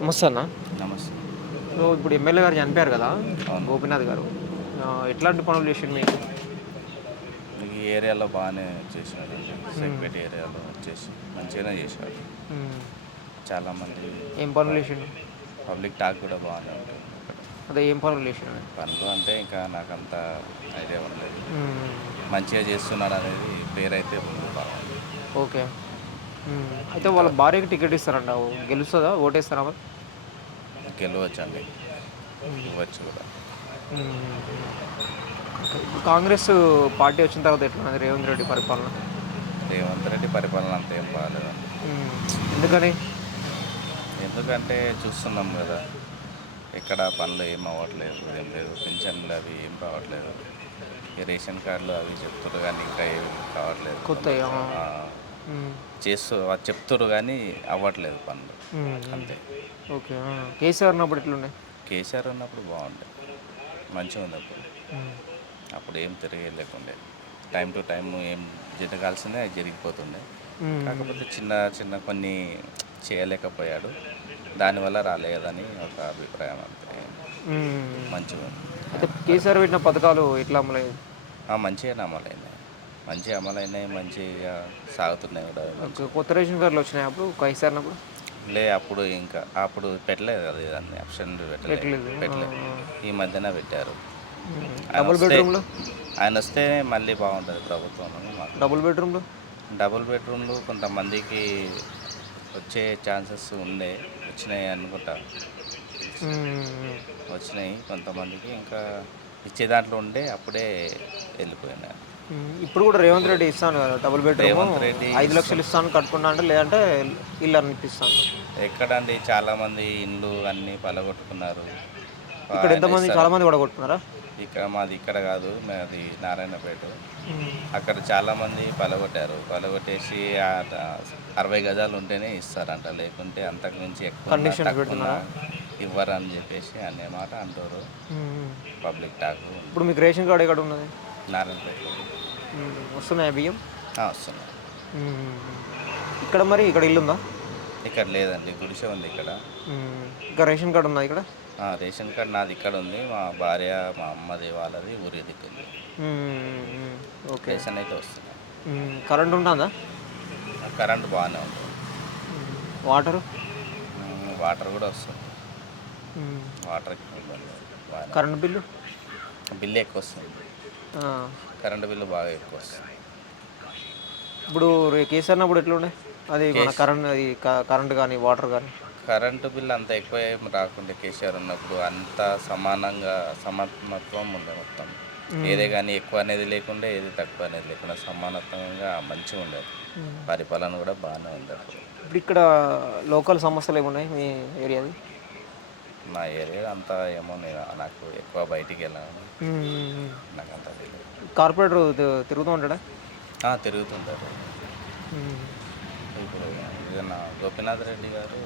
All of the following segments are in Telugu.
నమస్తే. అన్న నమస్తే ఇప్పుడు ఎమ్మెల్యే గారు చనిపోయారు కదా. గోపీనాథ్ గారు. ఎట్లాంటి పనులు చేసిండు మీకు? ఈ ఏరియాలో బాగానే చేసినాడు. సెక్యూరిట్ ఏరియాలో వచ్చేసి మంచిగానే చేశాడు. మ్మ్. చాలామంది ఏం పనులు చేసిండు? పబ్లిక్ టాక్ కూడా బాగానే ఉంటుంది. అదే ఏం పనులు చేసిండు? పనులు అంటే ఇంకా నాకు అంత ఐడియా ఉండలేదు. మ్మ్. మంచిగా చేస్తున్నాడు అనేది పేరైతే ఉంది బాగుంది ఓకే. అయితే వాళ్ళ భార్యకి టికెట్ ఇస్తారంట. గెలుస్తుందా? ఓటేస్తారా మరి? గెలవచ్చు అండి ఇవ్వచ్చు కూడా. మ్మ్. ఓకే. ఇప్పుడు కాంగ్రెస్ పార్టీ వచ్చిన తర్వాత ఎట్లా రేవంత్ రెడ్డి పరిపాలన? రేవంత్ రెడ్డి పరిపాలన అంత ఏం బాగాలేదండి. ఎందుకని? ఎందుకంటే చూస్తున్నాం కదా ఎక్కడ పనులు ఏం అవ్వట్లేదు ఏం లేదు పెన్షన్లు అవి ఏం రావట్లేదు ఈ రేషన్ కార్డులు అవి చెప్తారు కానీ ఇంకా ఏం కావట్లేదు. మ్మ్. చేస్తూ అది చెప్తారు కానీ అవ్వట్లేదు పనులు. అంతే ఓకే. కేసీఆర్ ఉన్నప్పుడు ఎట్లుండే కేసీఆర్ ఉన్నప్పుడు బాగుంటాయి మంచిగా ఉంది అప్పుడు. అప్పుడు ఏం తిరిగే లేకుండే టైం టు టైం ఏం జరగాల్సిందే అది జరిగిపోతుండే. కాకపోతే చిన్న చిన్న కొన్ని చేయలేకపోయాడు దానివల్ల రాలేదని ఒక అభిప్రాయం అంతే. మంచిగా ఉంది. అయితే కేసీఆర్ పెట్టిన పథకాలు ఎట్లా అమలయ్యాయి ఆ, మంచిగానే మంచిగా అమలైనాయి మంచిగా సాగుతున్నాయి కూడా. కొత్త రేషన్ కార్డులు వచ్చినాయి అప్పుడు? కేసీఆర్ అన్నప్పుడు లే అప్పుడు ఇంకా అప్పుడు పెట్టలేదు కదా ఇదన్నీ ఆప్షన్ పెట్టలేదు. పెట్టలేదు. ఈ మధ్యన పెట్టారు. డబుల్ బెడ్రూమ్లు ఆయన వస్తే మళ్ళీ బాగుంటుంది ప్రభుత్వం. డబుల్ బెడ్రూమ్లు డబుల్ బెడ్రూమ్లు కొంతమందికి వచ్చే ఛాన్సెస్ ఉండే వచ్చినాయి అనుకుంటా. వచ్చినాయి. కొంతమందికి ఇంకా ఇచ్చే దాంట్లో ఉండే అప్పుడే వెళ్ళిపోయినాయి. ఇప్పుడు కూడా రేవంత్ రెడ్డి ఇస్తాను కదా డబుల్ బెడ్రూమ్ రేవంత్ రెడ్డి ఐదు లక్షలు ఇస్తాను కట్టుకున్నా అంటే లేదంటే ఇల్లు అనిపిస్తాను ఎక్కడండి? చాలామంది ఇండ్లు అన్నీ పలగొట్టుకున్నారు. ఇక్కడ ఎంతమంది? చాలా మంది కూడా కొట్టుకున్నారా? ఇక్కడ మాది ఇక్కడ కాదు మాది నారాయణపేట. అక్కడ చాలామంది పలగొట్టారు. పలగొట్టేసి ఆ అరవై గజాలు ఉంటేనే ఇస్తారంట. లేకుంటే అంతకు మించి ఎక్కువ? ఇవ్వరు అని చెప్పేసి అనే మాట అంటారు. Public talk. ఇప్పుడు మీకు రేషన్ కార్డు ఎక్కడ ఉన్నది? నారాయణపేటలో మ్మ్. వస్తున్నాయా బియ్యం? వస్తున్నాయి. ఇక్కడ మరి ఇక్కడ ఇల్లు ఉందా? ఇక్కడ లేదండి గుడిసె ఉంది ఇక్కడ. ఇంకా రేషన్ కార్డు ఉందా ఇక్కడ? రేషన్ కార్డ్ నాది ఇక్కడ ఉంది. మా భార్య మా అమ్మది వాళ్ళది ఊరి దిక్కుంది. ఓకే. రేషన్ అయితే వస్తుంది. కరెంట్ ఉంటుందా? కరెంట్ బాగానే ఉంటుంది వాటరు? వాటర్ కూడా వస్తుంది. బాగానే కరెంట్ బిల్లు? బిల్లు ఎక్కువ వస్తుంది. కరెంటు బిల్లు బాగా ఎక్కువ వస్తుంది. ఇప్పుడు కేసీఆర్ అన్నప్పుడు ఎట్లుండే? అది మన కరెంట్ అది కరెంట్ కానీ వాటర్ కానీ. కరెంటు బిల్లు అంత ఎక్కువ ఏం రాకుండే కేసీఆర్ ఉన్నప్పుడు అంత సమానంగా సమత్వం ఉండే మొత్తం. ఏదే కానీ ఎక్కువ అనేది లేకుండే ఏది తక్కువ అనేది లేకుండా సమానత్వంగా మంచిగా ఉండేది. పరిపాలన కూడా బాగానే ఉంది అప్పుడు. ఇప్పుడు ఇక్కడ లోకల్ సమస్యలు ఏమున్నాయి మీ ఏరియాది? మా ఏరియా అంతా ఏమో నేను నాకు ఎక్కువ బయటికి వెళ్ళాను నాకు అంత తెలియదు కార్పొరేటర్ తిరుగుతూ ఉంటాడా? తిరుగుతుంటారు ఇప్పుడు ఏదైనా గోపీనాథ్ రెడ్డి గారు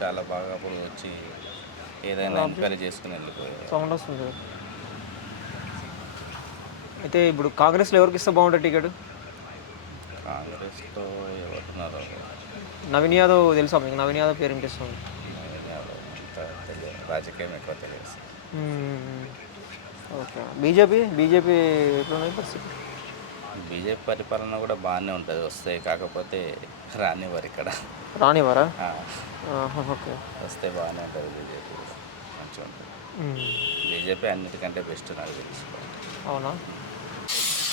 చాలా బాగా అప్పుడు వచ్చి ఏదైనా ఎంక్వైరీ చేసుకుని వెళ్ళిపోయారు. సౌండ్ వస్తుంది అయితే ఇప్పుడు కాంగ్రెస్లో ఎవరికి ఇస్తే బాగుంటుంది టికెట్? కాంగ్రెస్తో ఎవరున్నారో నవీన్ యాదవ్ తెలుసా మీకు? నవీన్ యాదవ్ పేరు వినిపిస్తుంది. రాజకీయం ఎక్కువ తెలియదు. ఓకే. బీజేపీ? బీజేపీ ఎట్లున్నాయి పరిస్థితి? బీజేపీ పరిపాలన కూడా బాగానే ఉంటుంది. వస్తే కాకపోతే రానివ్వరు ఇక్కడ. రానివారా ఆ, ఓకే. వస్తే బాగానే ఉంటుంది బీజేపీ. మంచిగా ఉంటుంది. బీజేపీ అన్నిటికంటే బెస్ట్ నాకు తెలుసు. అవునా?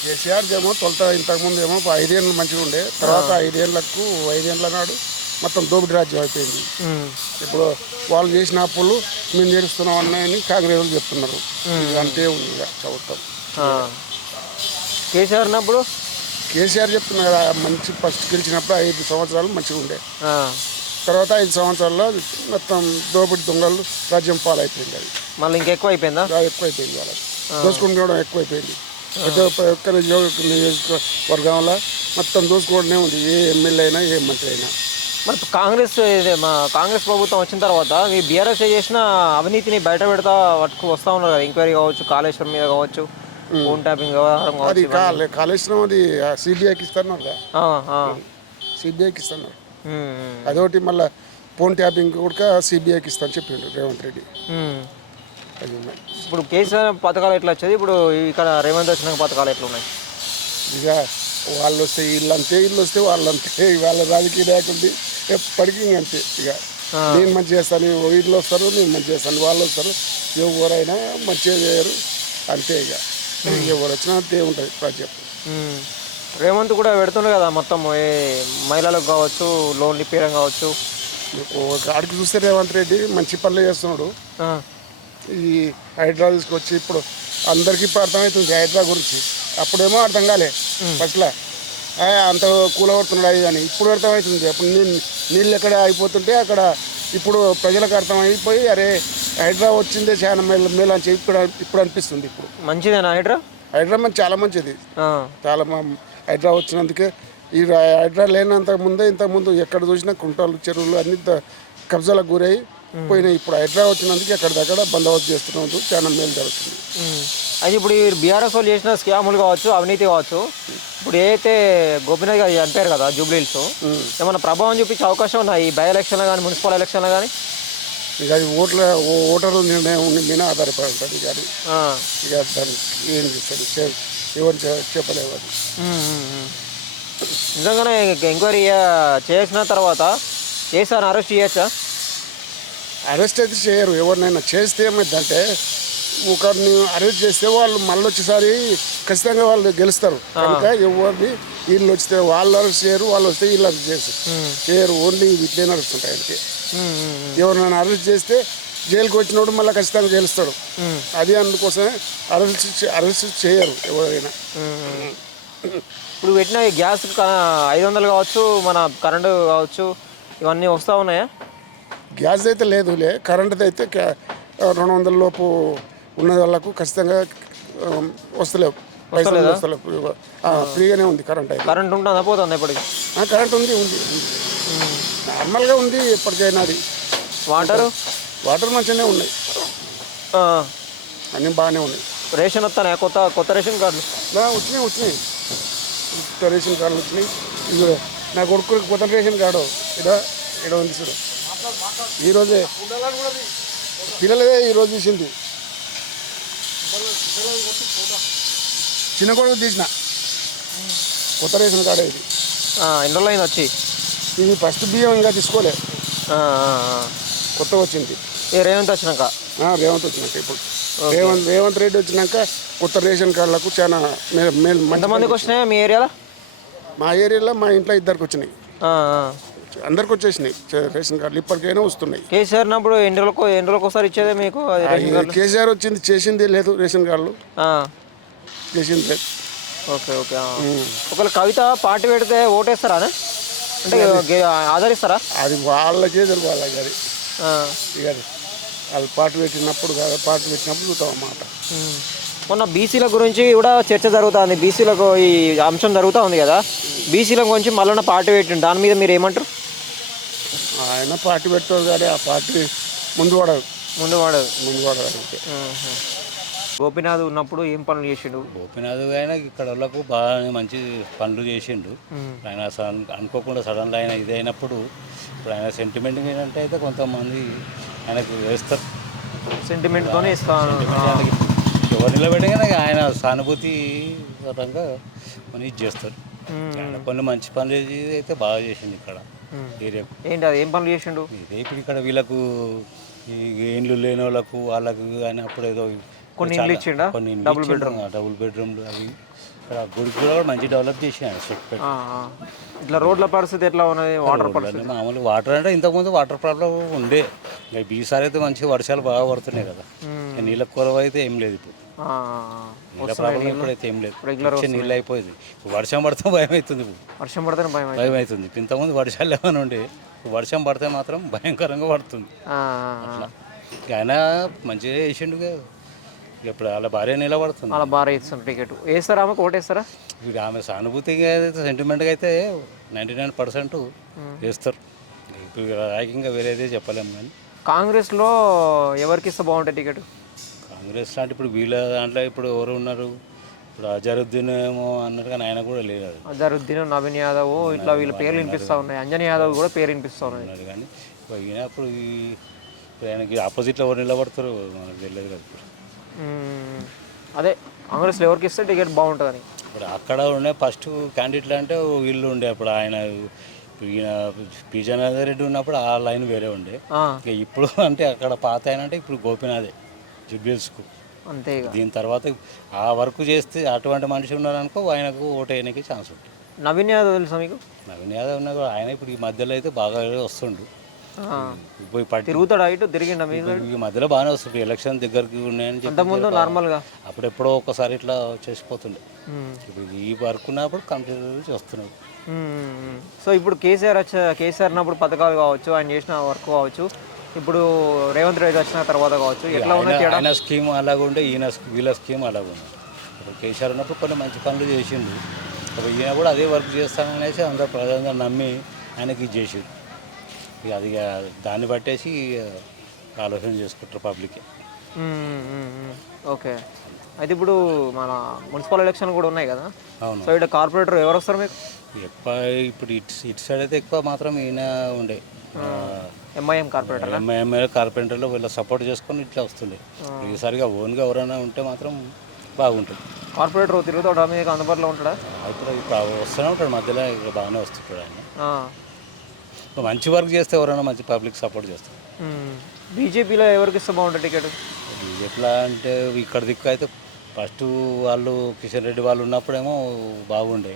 కేసీఆర్ ఏమో తొలత ఇంతకుముందు ఏమో ఐదేళ్ళు మంచిగా ఉండే. తర్వాత ఐదేళ్ళకు ఐదేళ్ళ నాడు మొత్తం దోపిడీ రాజ్యం అయిపోయింది. ఇప్పుడు వాళ్ళు చేసిన అప్పులు మేము తీరుస్తున్నాం అన్నాయని కాంగ్రెస్ వాళ్ళు చెప్తున్నారు. అంతే ఉంది ఇక ప్రభుత్వం. కేసీఆర్ ఉన్నప్పుడు? కేసీఆర్ చెప్తున్నారు కదా మంచి ఫస్ట్ గెలిచినప్పుడు ఐదు సంవత్సరాలు మంచిగా ఉండే. తర్వాత ఐదు సంవత్సరాల్లో మొత్తం దోపిడీ దొంగలు రాజ్యం పాలైపోయింది అది. మళ్ళీ ఇంకెక్కువ అయిపోయిందా? బాగా ఎక్కువైపోయింది వాళ్ళకి దోసుకుంటూ ఎక్కువైపోయింది. ప్రతి ఒక్క ఒక్క నియోజక నియోజకవర్గంలో మొత్తం దోసుకోవడమే ఉంది. ఏ ఎమ్మెల్యే అయినా ఏ మంత్రి అయినా. మరి కాంగ్రెస్ మా కాంగ్రెస్ ప్రభుత్వం వచ్చిన తర్వాత మీ బీఆర్ఎస్ చేసిన అవినీతిని బయట పెడతా పట్టుకు వస్తూ ఉన్నారు కదా. ఎంక్వైరీ కావచ్చు కాళేశ్వరం మీద కావచ్చు ఫోన్ ట్యాపింగ్ వ్యవహారం కావచ్చు కాళేశ్వరం అది సిబిఐకి ఇస్తున్నారు ఆ. సిబిఐకి ఇస్తున్నారు. అదొకటి మళ్ళీ ఫోన్ ట్యాపింగ్ కూడా సిబిఐకి ఇస్తాను చెప్పిండు రేవంత్ రెడ్డి. ఇప్పుడు కేసీఆర్ పథకాలు ఎట్లా వచ్చేది? ఇప్పుడు ఇక్కడ రేవంత్ వచ్చిన పథకాలు ఎట్లా ఉన్నాయి? ఇక వాళ్ళు వస్తే వీళ్ళు అంతే వీళ్ళు వస్తే వాళ్ళు అంతే వాళ్ళ రాజకీయ నాయకుడి ఎప్పటికీ ఇంక అంతే ఇక. నేను మంచి చేస్తాను వీళ్ళు వస్తారు నేను మంచి చేస్తాను వాళ్ళు వస్తారు ఎవరైనా మంచిగా చేయరు అంతే ఇక. ఎవరు వచ్చినా అంతే ఉంటుంది ప్రజెక్ట్. రేవంత్ కూడా పెడుతుండే కదా మొత్తం ఏ మహిళలకు కావచ్చు లోన్ రిపేరం కావచ్చు. ఆడికి చూస్తే రేవంత్ రెడ్డి మంచి పనులు చేస్తున్నాడు. ఈ హైడ్రా తీసుకొచ్చి ఇప్పుడు అందరికీ ఇప్పుడు అర్థమవుతుంది హైడ్రా గురించి. అప్పుడేమో అర్థం కాలే. ఫస్ట్లో అంత కూలగొడుతున్నాడు అది అని. ఇప్పుడు అర్థమవుతుంది. అప్పుడు నీళ్ళు నీళ్ళు ఎక్కడ అయిపోతుంటే అక్కడ ఇప్పుడు ప్రజలకు అర్థమైపోయి అరే హైడ్రా వచ్చిందే చాలా మేలు మేలు అని చెప్పి ఇప్పుడు అనిపిస్తుంది ఇప్పుడు. మంచిదేనా హైడ్రా? హైడ్రా మంచి చాలా మంచిది. చాలా హైడ్రా వచ్చినందుకే ఈ హైడ్రా లేనంత ముందే ఇంతకు ముందు ఎక్కడ చూసినా కుంటాలు చెరువులు అన్ని కబ్జాలకు గురై పోయినాయి. ఇప్పుడు హైడ్రా వచ్చినందుకు ఎక్కడిదక్కడ బందోబస్తు చేస్తున్నందుకు చాలా మేలు జరుగుతుంది. అయితే ఇప్పుడు ఈ బీఆర్ఎస్ వాళ్ళు చేసిన స్కాములు కావచ్చు అవినీతి కావచ్చు ఇప్పుడు ఏదైతే గోపీనాథ్ గారు చంపారు కదా జూబ్లీల్స్ ఏమైనా ప్రభావం చూపించే అవకాశం ఉన్నాయి ఈ బై ఎలక్షన్లో కానీ మున్సిపల్ ఎలక్షన్లో కానీ? ఇక అది ఓట్ల ఓటర్ల నిర్ణయం మీద ఆధారపడి ఉంటుంది కానీ ఇక దానికి ఏం చేస్తారు ఎవరు చె- చెప్పలేవు అది. నిజంగానే ఎంక్వైరీ చేసిన తర్వాత చేసాను అరెస్ట్ చేయొచ్చా? అరెస్ట్ అయితే చేయరు. ఎవరినైనా చేస్తే ఏమైందంటే ఒకరిని అరెస్ట్ చేస్తే వాళ్ళు మళ్ళీ వచ్చేసారి ఖచ్చితంగా వాళ్ళు గెలుస్తారు. కనుక ఎవరిని వీళ్ళు వస్తే వాళ్ళు అరెస్ట్ చేయరు వాళ్ళు వస్తే వీళ్ళు అరెస్ట్ చేస్తారు. చేయరు ఓన్లీ ఇట్లే నడుస్తుంటాయి ఆయనకి. ఎవరినైనా అరెస్ట్ చేస్తే జైలుకి వచ్చినప్పుడు మళ్ళీ ఖచ్చితంగా గెలుస్తాడు. అది అందుకోసమే అరెస్ట్ అరెస్ట్ చేయరు ఎవరైనా. ఇప్పుడు పెట్టిన ఈ గ్యాస్ ఐదు వందలు కావచ్చు మన కరెంటు కావచ్చు ఇవన్నీ వస్తూ ఉన్నాయా? గ్యాస్ అయితే లేదులే కరెంట్ అయితే రెండు వందల లోపు ఉన్న వాళ్ళకు ఖచ్చితంగా వస్తలేవు. పైసలు వస్తలేవు. ఫ్రీగానే ఉంది కరెంట్ అయితే. కరెంట్ ఉంటుందా? పోతుందా ఇప్పటికి? కరెంట్ ఉంది ఉంది. నార్మల్గా ఉంది ఎప్పటికైనా అది. వాటరు? వాటర్ మంచిగానే ఉన్నాయి. అన్నీ బాగానే ఉన్నాయి. రేషన్ వస్తానే? కొత్త కొత్త రేషన్ కార్డులు? వచ్చినాయి వచ్చినాయి. కొత్త రేషన్ కార్డులు వచ్చినాయి. ఇదిగో నా కొడుకు కొత్త రేషన్ కార్డు. ఇదో ఇదో ఉంది చూడు. ఈరోజే పిల్లలదే ఈరోజు తీసింది చిన్న కొడుకు తీసిన. కొత్త రేషన్ కార్డు ఇది. ఎన్ని రోజులు అయింది వచ్చి? ఇది ఫస్ట్ బియ్యం ఇంకా తీసుకోలే. కొత్తగా వచ్చింది. ఈ రేవంత్ వచ్చినాక? రేవంత్ వచ్చినాక ఇప్పుడు. రేవంత్ రేవంత్ రెడ్డి వచ్చినాక కొత్త రేషన్ కార్డులకు చాలా మే- మేలు మంచి ఎంతమందికి వచ్చినాయా మీ ఏరియాలో? మా ఏరియాలో మా ఇంట్లో ఇద్దరికి వచ్చినాయి. అందరికి వచ్చేసినాయి. రేషన్ కార్డులు ఇప్పటికైనా వస్తున్నాయి. కేసీఆర్ ఉన్నప్పుడు ఎన్ని రోజులకు ఎన్ని రోజులకు ఒకసారి ఇచ్చేదే మీకు కేసీఆర్ వచ్చింది చేసింది లేదు రేషన్ కార్డులు. చేసింది లేదు. Okay okay. ఒకవేళ కవిత పార్టీ పెడితే ఓటేస్తారా అంటే ఆదరిస్తారా? అది వాళ్ళకే తెలుగు వాళ్ళకి అది. ఇక వాళ్ళు పాట పెట్టినప్పుడు కాదు పాట పెట్టినప్పుడు చూద్దాం అన్నమాట. మొన్న బీసీల గురించి కూడా చర్చ జరుగుతుంది. బీసీలకు ఈ అంశం జరుగుతూ ఉంది కదా. బీసీల గురించి మళ్ళీ పార్టీ పెట్టిండు. దాని మీద మీరు ఏమంటారు? ఆయన పార్టీ పెట్టారు కానీ ఆ పార్టీ ముందు పడదు. ముందు వాడు ముందు పడదు అంతే గోపీనాథ్ ఉన్నప్పుడు ఏం పనులు చేసిండు? గోపినాథ్ ఆయన ఇక్కడ వాళ్ళకు బాగా మంచి పనులు చేసిండు. ఆయన అనుకోకుండా సడన్గా ఆయన ఇదైనప్పుడు ఇప్పుడు ఆయన సెంటిమెంట్ ఏంటంటే అయితే కొంతమంది ఆయనకు వేస్తారు. సెంటిమెంట్తోనే ఇస్తాను. ఆయనకి ఎవరు నిలబెట్టగానే ఆయన సానుభూతి పరంగా కొన్ని ఇది చేస్తారు. ఆయన కొన్ని మంచి పనులు చేసి అయితే బాగా చేసిండు ఇక్కడ. ఏరియాకు ఏంటి అది? ఏం పనులు చేసిండు? ఇదే ఇప్పుడు ఇక్కడ వీళ్ళకు ఈ ఇండ్లు లేని వాళ్ళకు వాళ్ళకు అని అప్పుడు ఏదో కొన్ని ఇండ్లు ఇచ్చిండా? కొన్ని డబుల్. ఆ, డబుల్ బెడ్రూమ్లు అవి. ఇక్కడ గుడికి కూడా మంచి డెవలప్ చేసి ఆయన సెట్ పెట్టి. ఆ, ఆ. ఇట్లా రోడ్ల పరిస్థితి ఎట్లా ఉన్నది? వాటర్ పరిస్థితి. మామూలు వాటర్ అంటే ఇంతకుముందు వాటర్ ప్రాబ్లం ఉండే. ఇంకా ఈసారి అయితే మంచిగా వర్షాలు బాగా పడుతున్నాయి కదా. నీళ్ళ కొరవ అయితే ఏం లేదు ఇప్పుడు. నీళ్ళ ప్రాబ్లం ఇప్పుడైతే ఏం లేదు. నీళ్ళు అయిపోయింది ఇప్పుడు వర్షం పడితే భయం అవుతుంది ఇప్పుడు. వర్షం పడితేనే భయం అవుతుంది. భయం అవుతుంది ఇప్పుడు ఇంతకుముందు వర్షాలు ఏమైనా ఉండే ఇప్పుడు వర్షం పడితే మాత్రం భయంకరంగా పడుతుంది. ఆయన మంచిగా కదా ఇక. ఇప్పుడు వాళ్ళ భార్య నిలబడుతుంది. అలా బాగా ఇస్తాం టికెట్. వేస్తారా ఆమెకు? ఓటేస్తారా ఇక ఆమె సానుభూతిగా అయితే సెంటిమెంట్గా అయితే నైంటీ నైన్ పర్సెంట్ వేస్తారు. ఇప్పుడు రాజకీయంగా వేరేదే చెప్పలేము కానీ. కాంగ్రెస్లో ఎవరికి ఇస్తే బాగుంటుంది టికెట్? కాంగ్రెస్ లాంటి ఇప్పుడు వీళ్ళ దాంట్లో ఇప్పుడు ఎవరు ఉన్నారు? ఇప్పుడు అజరుద్దీన్ ఏమో అన్నారు కానీ ఆయన కూడా లేదు అది. అజరుద్దీన్ నవీన్ యాదవ్ ఇట్లా వీళ్ళ పేర్లు వినిపిస్తూ ఉన్నాయి. అంజనీ యాదవ్ కూడా పేరు వినిపిస్తూ ఉన్నాయి. ఉన్నారు కానీ పోయినప్పుడు ఈ ఇప్పుడు ఆయనకి ఆపోజిట్లో ఎవరు నిలబడతారు మనకు తెలియదు కదా ఇప్పుడు. అదే కాంగ్రెస్లో ఎవరికి ఇస్తే టికెట్ బాగుంటుందని. ఇప్పుడు అక్కడ ఉండే ఫస్ట్ క్యాండిడేట్లు అంటే వీళ్ళు ఉండే అప్పుడు ఆయన ఇప్పుడు ఈయన పి జనార్దన్ రెడ్డి ఉన్నప్పుడు ఆ లైన్ వేరే ఉండే. ఇప్పుడు అంటే అక్కడ పాత ఆయన అంటే ఇప్పుడు గోపినాథే. జుబ్లీస్కు అంతే దీని తర్వాత ఆ వర్క్ చేస్తే అటువంటి మనిషి ఉన్నారనుకో ఆయనకు ఓటు వేయడానికి ఛాన్స్ ఉంటుంది. నవీన్ యాదవ్ తెలుసా మీకు? నవీన్ యాదవ్ ఉన్నా కూడా ఆయన ఇప్పుడు ఈ మధ్యలో అయితే బాగా వస్తుండు. పట్టి తిరుగుతాడా ఇటు? తిరిగిండా ఈ మధ్యలో బాగానే వస్తుంది ఎలక్షన్ దగ్గరికి ఉన్నాయని చెప్పి నార్మల్గా? అప్పుడు ఎప్పుడో ఒకసారి ఇట్లా చేసిపోతుండే. ఇప్పుడు ఈ వర్క్ ఉన్నప్పుడు కంప్లీట్ చేస్తున్నాడు. సో ఇప్పుడు కేసీఆర్ వచ్చా కేసీఆర్ ఉన్నప్పుడు పథకాలు కావచ్చు ఆయన చేసిన వర్క్ కావచ్చు ఇప్పుడు రేవంత్ రెడ్డి వచ్చిన తర్వాత కావచ్చు ఎట్లా తేడా? ఆయన స్కీమ్ అలాగ ఉండే ఈయన వీళ్ళ స్కీమ్ అలాగ ఉంది. ఇప్పుడు కేసీఆర్ ఉన్నప్పుడు కొన్ని మంచి పనులు చేసిండు. ఇప్పుడు ఈయన కూడా అదే వర్క్ చేస్తాననేసి అందరు ప్రజలందరూ నమ్మి ఆయనకి ఇది చేసిండు. ఇక అది దాన్ని బట్టేసి ఇక ఆలోచన చేసుకుంటారు పబ్లిక్. ఓకే. అయితే ఇప్పుడు మన మున్సిపల్ ఎలక్షన్ కూడా ఉన్నాయి కదా? అవును. సో ఇక్కడ కార్పొరేటర్ ఎవరు వస్తారు మీకు? ఎక్కువ ఇప్పుడు ఇటు ఇటు సైడ్ అయితే ఎక్కువ మాత్రం ఈయన ఉండే. ఎంఐఎం కార్పొరేటర్ ఎంఐఎంఏ కార్పెంటర్లో వీళ్ళ సపోర్ట్ చేసుకొని ఇట్లా వస్తుండే ఈసారిగా ఓన్గా ఎవరైనా ఉంటే మాత్రం బాగుంటుంది. కార్పొరేటర్ తిరుగుతాడా మీకు అందుబాటులో ఉంటాడా? ఇప్పుడు ఇప్పుడు వస్తూనే ఉంటాడు మధ్యలో ఇక బాగానే వస్తుంటాడు ఆయన. మంచి వర్క్ చేస్తే ఎవరైనా మంచి పబ్లిక్ సపోర్ట్ చేస్తారు. బీజేపీలో ఎవరికి ఇస్తే బాగుంటుంది టికెట్? ఎట్లా అంటే ఇక్కడ దిక్కు అయితే ఫస్ట్ వాళ్ళు కిషన్ రెడ్డి వాళ్ళు ఉన్నప్పుడేమో బాగుండే.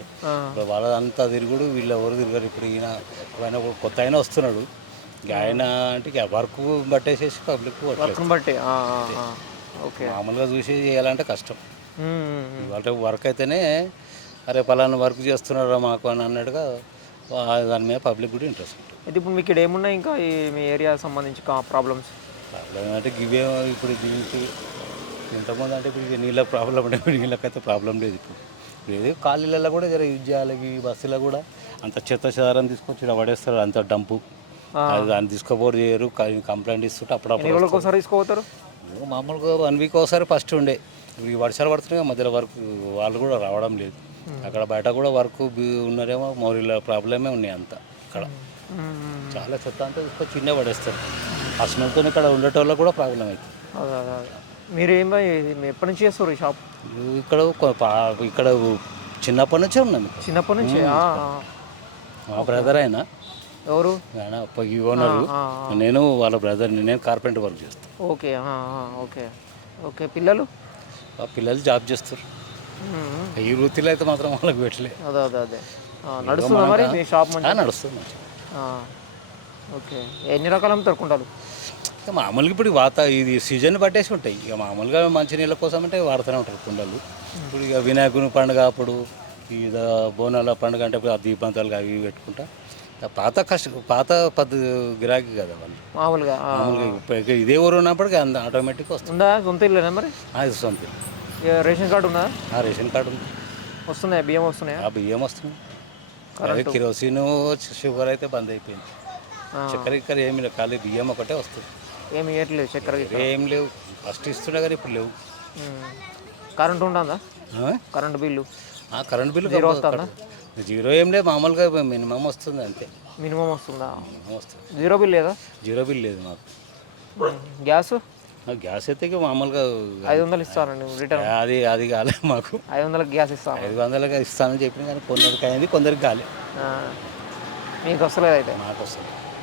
వాళ్ళంతా తిరుగుడు వీళ్ళు ఎవరు తిరగరు. ఇప్పుడు ఈయన కొత్త ఆయన వస్తున్నాడు. ఆయన అంటే వర్క్ బట్టేసేసి పబ్లిక్ వర్క్ని బట్టి. ఓకే. మామూలుగా చూసి చేయాలంటే కష్టం. ఇవాళ వర్క్ అయితేనే అరే పలానా వర్క్ చేస్తున్నారా మాకు అని అన్నట్టుగా దాని మీద పబ్లిక్ కూడా ఇంట్రెస్ట్ ఉంటుంది. అయితే ఇప్పుడు మీకు ఇక్కడ ఏమున్నాయి ఇంకా ఈ మీ ఏరియా సంబంధించి ప్రాబ్లమ్స్ ప్రాబ్లం అంటే గివే ఇప్పుడు దీనికి ఇంతకుముందు అంటే ఇప్పుడు నీళ్ళ ప్రాబ్లం ఉండే ఇప్పుడు నీళ్ళకైతే ప్రాబ్లం లేదు ఇప్పుడు. ఇప్పుడు ఏదో ఖాళీలలో కూడా జర యూజ్ చేయాలి బస్సులో కూడా. అంత చెత్త చెదారం తీసుకొచ్చి పడేస్తారు అంత డంపు. అది దాన్ని తీసుకోబోరు చేయరు. కంప్లైంట్ ఇస్తుంటే అప్పుడప్పుడు ఒకసారి తీసుకోపోతారు? మామూలుగా వన్ వీక్ ఒకసారి ఫస్ట్ ఉండే. ఈ వర్షాలు పడుతున్నాయి మధ్యలో వర్క్ వాళ్ళు కూడా రావడం లేదు. అక్కడ బయట కూడా వర్క్ ఉన్నారేమో మౌరిల ప్రాబ్లమే ఉన్నాయి అంతా ఇక్కడ. చాలా చెత్త అంతా తీసుకొని చిన్న పడేస్తారు. ఆ స్మెల్తో ఇక్కడ ఉండేటోళ్ళకి కూడా ప్రాబ్లం అవుతుంది మీరు ఎప్పటి నుంచి చేస్తారు ఈ షాప్? ఇక్కడ ఇక్కడ చిన్నప్పటి నుంచే ఉన్నాం. ఇక్కడ. చిన్నప్పటి నుంచి? ఆ. మా బ్రదర్ అయినా. ఎవరు? ఈ ఓనరు నేను వాళ్ళ బ్రదర్ని నేను కార్పెంటర్ వర్క్ చేస్తాను ఓకే ఓకే. ఓకే పిల్లలు? ఆ పిల్లలు జాబ్ చేస్తారు. ఈ వృత్తిలో అయితే మాత్రం వాళ్ళకి పెట్టలే. అదే అదే అదే. నడుస్తుందా మరి మీ షాప్ నడుస్తుంది. ఓకే. ఎన్ని రకాలు అమ్ముతారు కుంటాలు? ఇక మామూలుగా ఇప్పుడు వాత ఇది సీజన్ పట్టేసి ఉంటాయి. ఇక మామూలుగా మంచి నీళ్ళ కోసం అంటే వాడుతూనే ఉంటారు కుండలు. ఇప్పుడు ఇక వినాయకుని పండుగ అప్పుడు ఈ బోనాల పండుగ అంటే ఇప్పుడు దీపాంతాలు అవి పెట్టుకుంటా. పాత కష్ట పాత పద్ధతి గిరాకీ కదా వాళ్ళు. మామూలుగా ఆ. మామూలుగా ఇప్పుడు ఇదే ఊరు ఉన్నప్పటికీ అంత ఆటోమేటిక్ వస్తుంది. ఉందా? సొంత ఇల్లేనా మరి? అది సొంత ఇక రేషన్ కార్డు ఉందా? ఆ రేషన్ కార్డు ఉంది. వస్తున్నాయా? బియ్యం వస్తున్నాయా? ఆ బియ్యం వస్తుంది అదే కిరోసిన్ షుగర్ అయితే బంద్ అయిపోయింది. ఆ. చక్కెర ఇక్కడ ఏమి లేవు. ఖాళీ బియ్యం ఒకటే వస్తుంది. ఏమి ఇవ్వట్లేదు చక్కెర. ఏం లేవు. ఫస్ట్ ఇస్తుండే కానీ ఇప్పుడు లేవు. కరెంట్ ఉంటుందా? ఆ? Current bill. ఆ కరెంట్ బిల్లు కంపల్సరీ వస్తుందా? కట్టాలి. జీరో ఏం లేదు మామూలుగా మినిమం వస్తుంది అంతే. మినిమం వస్తుందా? మినిమం వస్తుంది. జీరో బిల్ లేదా? జీరో బిల్ లేదు మాకు. గ్యాస్? గ్యాస్ అయితే మామూలుగా ఐదు వందలు ఇస్తానండి రిటర్న్. అది అది కాలే మాకు. ఐదు వందలకు గ్యాస్ ఇస్తాను. ఐదు వందలుగా ఇస్తానని చెప్పిన కానీ కొందరికి అయింది కొందరికి కాలే. మీకు వస్తలేదు అయితే? మాకు వస్తుంది